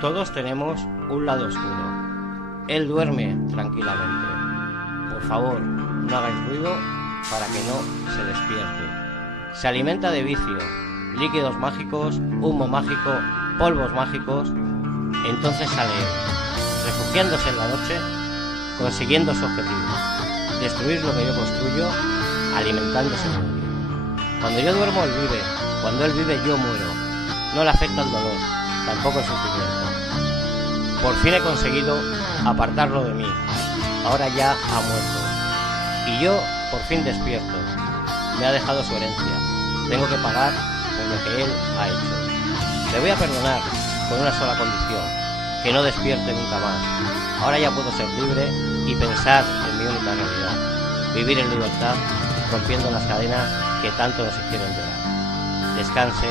Todos tenemos un lado oscuro. Él duerme tranquilamente. Por favor, no hagáis ruido para que no se despierte. Se alimenta de vicio, líquidos mágicos, humo mágico, polvos mágicos. Entonces sale él, refugiándose en la noche, consiguiendo su objetivo: destruir lo que yo construyo, alimentándose de odio. Cuando yo duermo, él vive. Cuando él vive, yo muero. No le afecta el dolor, tampoco el sufrimiento. Por fin he conseguido apartarlo de mí. Ahora ya ha muerto. Y yo por fin despierto. Me ha dejado su herencia. Tengo que pagar por lo que él ha hecho. Le voy a perdonar con una sola condición: que no despierte nunca más. Ahora ya puedo ser libre y pensar en mi única realidad: vivir en libertad, rompiendo las cadenas que tanto nos hicieron llorar. Descanse